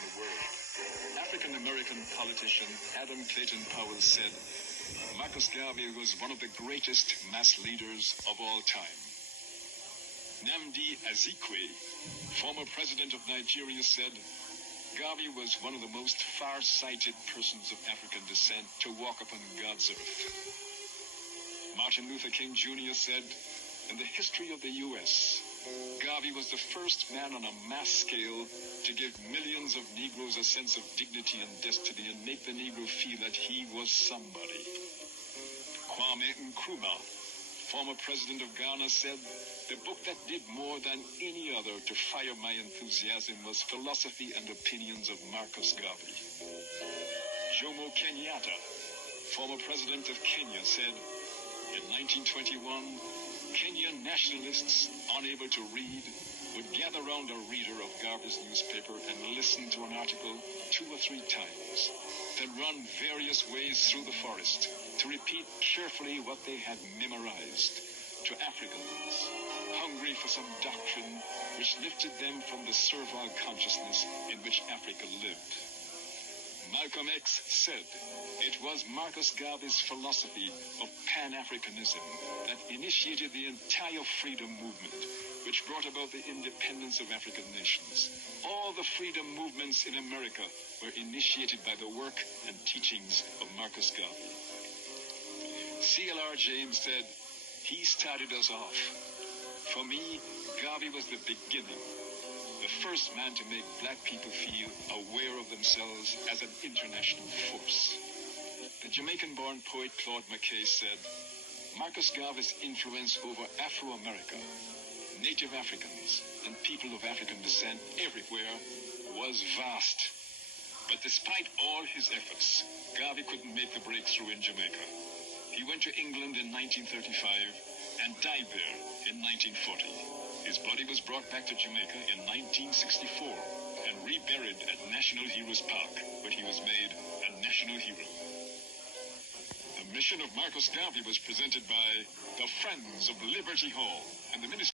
around the world. African-American politician Adam Clayton Powell said, Marcus Garvey was one of the greatest mass leaders of all time. Nnamdi Azikiwe, former president of Nigeria, said, Garvey was one of the most far-sighted persons of African descent to walk upon God's earth. Martin Luther King Jr. said, in the history of the U.S., Garvey was the first man on a mass scale to give millions of Negroes a sense of dignity and destiny and make the Negro feel that he was somebody. Kwame Nkrumah, former president of Ghana, said, the book that did more than any other to fire my enthusiasm was Philosophy and Opinions of Marcus Garvey. Jomo Kenyatta, former president of Kenya, said, in 1921, Kenyan nationalists, unable to read, would gather round a reader of Garvey's newspaper and listen to an article 2 or 3 times, then run various ways through the forest to repeat carefully what they had memorized to Africans, hungry for some doctrine which lifted them from the servile consciousness in which Africa lived. Malcolm X said it was Marcus Garvey's philosophy of Pan Africanism that initiated the entire freedom movement, which brought about the independence of African nations. All the freedom movements in America were initiated by the work and teachings of Marcus Garvey. C.L.R. James said, he started us off. For me, Garvey was the beginning, the first man to make black people feel aware of themselves as an international force. The Jamaican-born poet Claude McKay said, Marcus Garvey's influence over Afro-America, Native Africans, and people of African descent everywhere was vast. But despite all his efforts, Garvey couldn't make the breakthrough in Jamaica. He went to England in 1935 and died there in 1940. His body was brought back to Jamaica in 1964 and reburied at National Heroes Park, where he was made a national hero. The mission of Marcus Garvey was presented by the Friends of Liberty Hall and the Ministry